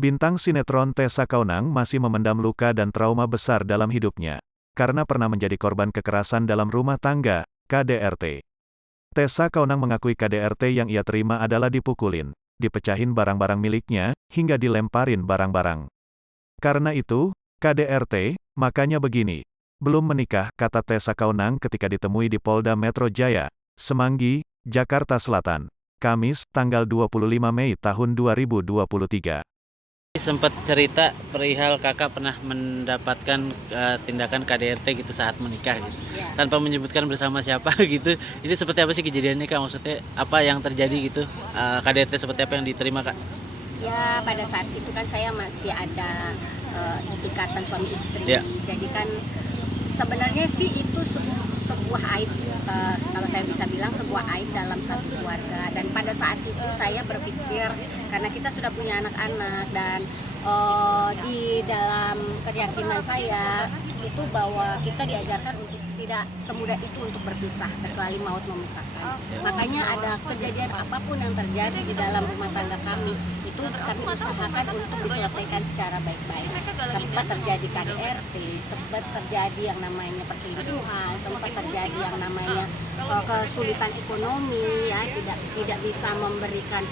Bintang sinetron Tessa Kaunang masih memendam luka dan trauma besar dalam hidupnya, karena pernah menjadi korban kekerasan dalam rumah tangga, KDRT. Tessa Kaunang mengakui KDRT yang ia terima adalah dipukulin, dipecahin barang-barang miliknya, hingga dilemparin barang-barang. Karena itu, KDRT, makanya begini. Belum menikah, kata Tessa Kaunang ketika ditemui di Polda Metro Jaya, Semanggi, Jakarta Selatan, Kamis, tanggal 25 Mei tahun 2023. Sempat cerita perihal kakak pernah mendapatkan tindakan KDRT gitu saat menikah gitu, tanpa menyebutkan bersama siapa gitu. Ini seperti apa sih kejadiannya kak? Maksudnya apa yang terjadi gitu? KDRT seperti apa yang diterima kak? Ya pada saat itu kan saya masih ada ikatan suami istri. Ya. Jadi kan sebenarnya sih itu sebuah aib, kalau saya bisa bilang sebuah aib dalam satu keluarga. Dan pada saat itu saya berpikir, karena kita sudah punya anak-anak dan di dalam keyakinan saya itu bahwa kita diajarkan untuk tidak semudah itu untuk berpisah kecuali maut memisahkan. Makanya ada kejadian apapun yang terjadi di dalam rumah tangga kami itu kami usahakan untuk diselesaikan secara baik-baik. Sempat terjadi KDRT, sempat terjadi yang namanya perselingkuhan, sempat terjadi yang namanya kesulitan ekonomi, ya tidak bisa memberikan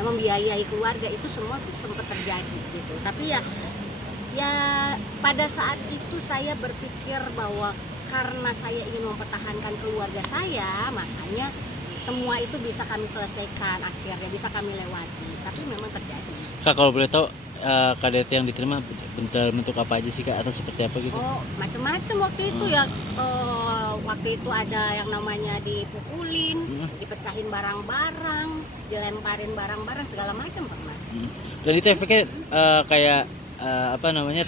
membiayai keluarga, itu semua sempat terjadi gitu. Tapi ya pada saat itu saya berpikir bahwa karena saya ingin mempertahankan keluarga saya, makanya semua itu bisa kami selesaikan, akhirnya bisa kami lewati. Tapi memang terjadi. Kak kalau boleh tahu KDRT yang diterima bentuk apa aja sih kak, atau seperti apa gitu? Oh macam-macam waktu itu ya. Waktu itu ada yang namanya dipukulin, dipecahin barang-barang, dilemparin barang-barang, segala macam pernah. Dan itu efeknya kayak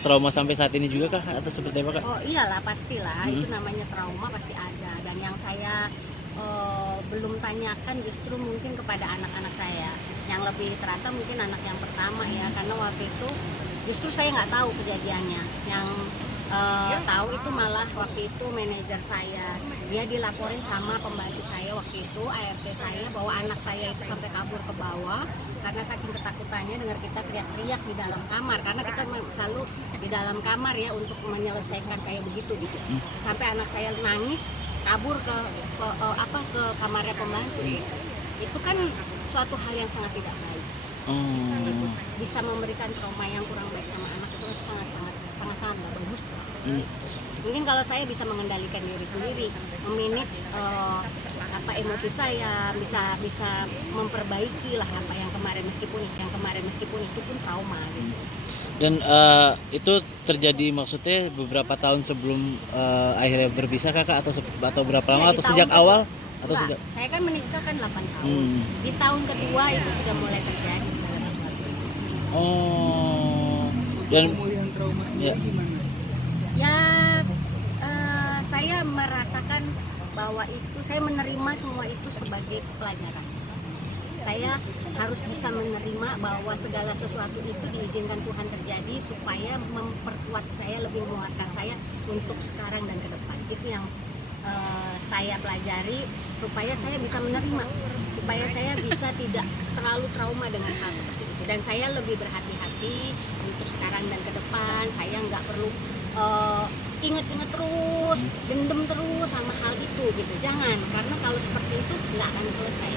trauma sampai saat ini juga kah, atau seperti apa kak? Oh iyalah pastilah, itu namanya trauma pasti ada. Dan yang saya belum tanyakan justru mungkin kepada anak-anak saya, yang lebih terasa mungkin anak yang pertama ya, karena waktu itu justru saya nggak tahu kejadiannya. Yang tahu itu malah waktu itu manajer saya, dia dilaporin sama pembantu saya waktu itu, ART saya, bahwa anak saya itu sampai kabur ke bawah karena saking ketakutannya dengar kita teriak-teriak di dalam kamar, karena kita selalu di dalam kamar ya untuk menyelesaikan kayak begitu gitu. Sampai anak saya nangis kabur ke kamarnya pembantu. Itu kan suatu hal yang sangat tidak baik. Gitu. Bisa memberikan trauma yang kurang baik sama anak, itu sangat-sangat nggak bagus. Mungkin kalau saya bisa mengendalikan diri sendiri, memanage emosi saya, bisa memperbaiki lah apa yang kemarin meskipun itu pun trauma gitu. Dan itu terjadi maksudnya beberapa tahun sebelum akhirnya berpisah kakak, atau berapa lama, atau sejak awal? Atau sejak saya kan menikah kan 8 tahun. Di tahun kedua itu sudah mulai terjadi segala sesuatu. Dan saya merasakan bahwa itu, saya menerima semua itu sebagai pelajaran. Saya harus bisa menerima bahwa segala sesuatu itu diizinkan Tuhan terjadi supaya memperkuat saya, lebih menguatkan saya untuk sekarang dan ke depan. Itu yang saya pelajari supaya saya bisa menerima, supaya saya bisa tidak terlalu trauma dengan hal seperti itu. Dan saya lebih berhati-hati untuk sekarang dan ke depan. Saya nggak perlu inget-inget terus, dendam terus sama hal itu gitu. Jangan, karena kalau seperti itu nggak akan selesai.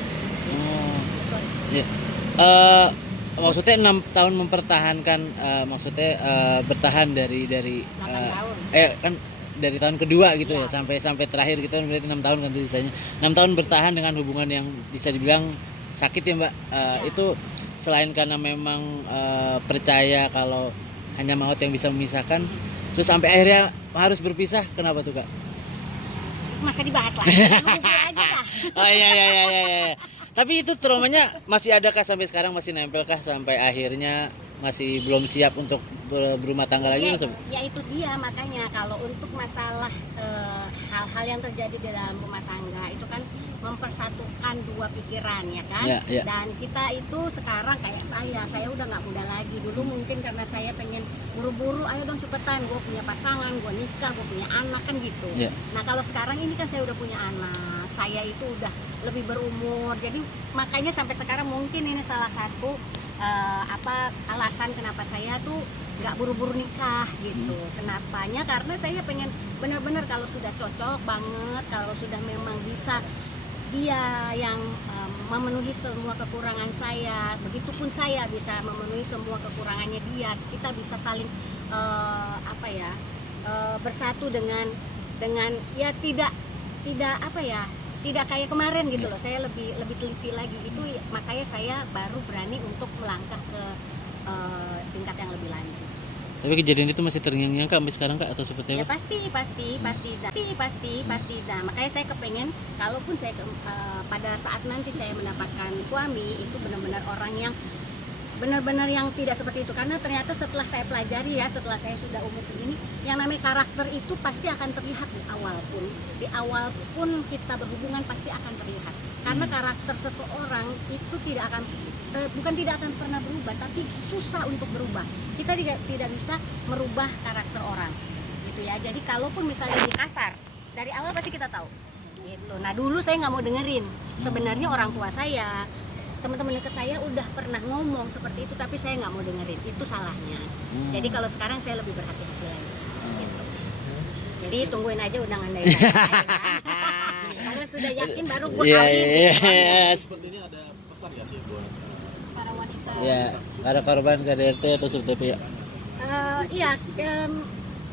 Maksudnya 6 tahun mempertahankan, bertahan dari 8 tahun. Kan dari tahun kedua gitu ya, sampai terakhir gitu, berarti 6 tahun kan sisanya. 6 tahun bertahan dengan hubungan yang bisa dibilang sakit ya mbak. Itu selain karena memang percaya kalau hanya maut yang bisa memisahkan, terus sampai akhirnya harus berpisah, kenapa tuh kak? Masa dibahas lagi? Aja lah. Oh iya. Tapi itu traumanya masih ada kah sampai sekarang, masih nempel kah sampai akhirnya masih belum siap untuk berumah tangga lagi Ya, Mas? ya itu dia, makanya kalau untuk masalah hal-hal yang terjadi di dalam rumah tangga itu kan mempersatukan dua pikiran ya kan. Ya. Dan kita itu sekarang kayak saya udah nggak muda lagi. Dulu mungkin karena saya pengen buru-buru, ayo dong cepetan, gue punya pasangan, gue nikah, gue punya anak kan gitu. Ya. Nah kalau sekarang ini kan saya udah punya anak, saya itu udah lebih berumur, jadi makanya sampai sekarang mungkin ini salah satu alasan kenapa saya tuh nggak buru-buru nikah gitu. Kenapanya? Karena saya pengen benar-benar kalau sudah cocok banget, kalau sudah memang bisa dia yang memenuhi semua kekurangan saya, begitupun saya bisa memenuhi semua kekurangannya dia, kita bisa saling bersatu dengan ya tidak kayak kemarin gitu loh. Saya lebih teliti lagi itu, makanya saya baru berani untuk melangkah ke tingkat yang lebih lanjut. Tapi kejadian itu masih terngiang-ngiang Kak sampai sekarang Kak, atau seperti Ya apa? pasti. Nah, makanya saya kepengen kalaupun saya pada saat nanti saya mendapatkan suami itu benar-benar orang yang benar-benar yang tidak seperti itu, karena ternyata setelah saya pelajari ya, setelah saya sudah umur segini, yang namanya karakter itu pasti akan terlihat di awal pun kita berhubungan pasti akan terlihat, karena karakter seseorang itu bukan tidak akan pernah berubah, tapi susah untuk berubah. Kita tidak bisa merubah karakter orang gitu ya. Jadi kalaupun misalnya di kasar dari awal pasti kita tahu gitu. Nah dulu saya nggak mau dengerin, sebenarnya orang tua saya, teman-teman dekat saya udah pernah ngomong seperti itu, tapi saya nggak mau dengerin, itu salahnya. Jadi kalau sekarang saya lebih berhati-hati lagi gitu. Jadi tungguin aja undangan dari saya ya. Kalau sudah yakin baru gue kawin gitu. Sepertinya ada pesan ya sih buat Para wanita. Ya, para korban KDRT atau seperti itu ya.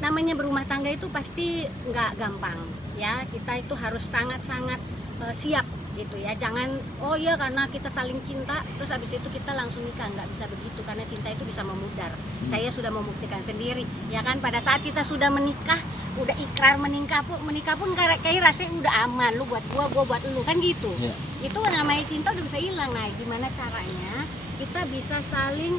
Namanya berumah tangga itu pasti nggak gampang ya. Kita itu harus sangat-sangat siap gitu ya. Jangan oh iya karena kita saling cinta terus habis itu kita langsung nikah, nggak bisa begitu, karena cinta itu bisa memudar. Saya sudah membuktikan sendiri ya kan, pada saat kita sudah menikah, udah ikrar menikah pun kayak rasanya udah aman, lu buat gua buat lu kan gitu. Ya. Itu namanya cinta udah bisa hilang. Nah gimana caranya kita bisa saling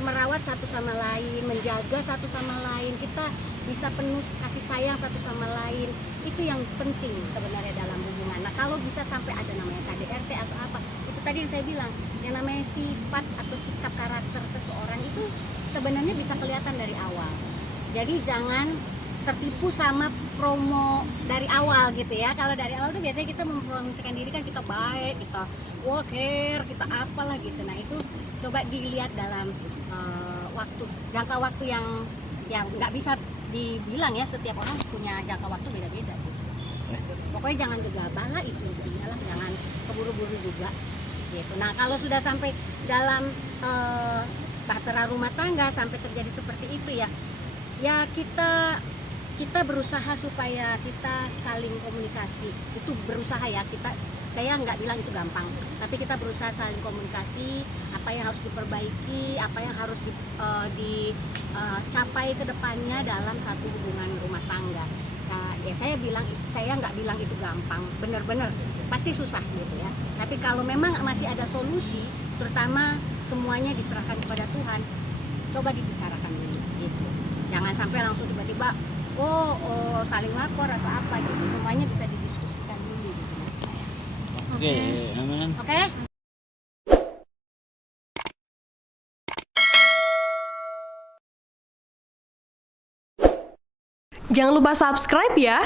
merawat satu sama lain, menjaga satu sama lain, kita bisa penuh kasih sayang satu sama lain, itu yang penting sebenarnya dalam hubungan. Nah kalau bisa sampai ada namanya KDRT atau apa, itu tadi yang saya bilang, yang namanya sifat atau sikap karakter seseorang itu sebenarnya bisa kelihatan dari awal. Jadi jangan tertipu sama promo dari awal gitu ya. Kalau dari awal tuh biasanya kita mempromosikan diri kan, kita baik, kita care, kita apalah gitu. Nah itu coba dilihat dalam jangka waktu yang nggak bisa dibilang ya, setiap orang punya jangka waktu beda-beda gitu. Pokoknya jangan gegabah lah, itu iyalah, jangan keburu-buru juga gitu. Nah kalau sudah sampai dalam bahtera rumah tangga sampai terjadi seperti itu ya kita berusaha supaya kita saling komunikasi. Itu berusaha ya, saya nggak bilang itu gampang, tapi kita berusaha saling komunikasi, apa yang harus diperbaiki, apa yang harus dicapai ke depannya dalam satu hubungan rumah tangga. Nah, ya saya nggak bilang itu gampang, bener-bener pasti susah gitu ya. Tapi kalau memang masih ada solusi, terutama semuanya diserahkan kepada Tuhan, coba dibicarakan dulu gitu. Jangan sampai langsung tiba-tiba saling lapor atau apa gitu. Semuanya bisa didiskusikan dulu gitu maksud saya. Oke, aman. Oke. Jangan lupa subscribe ya.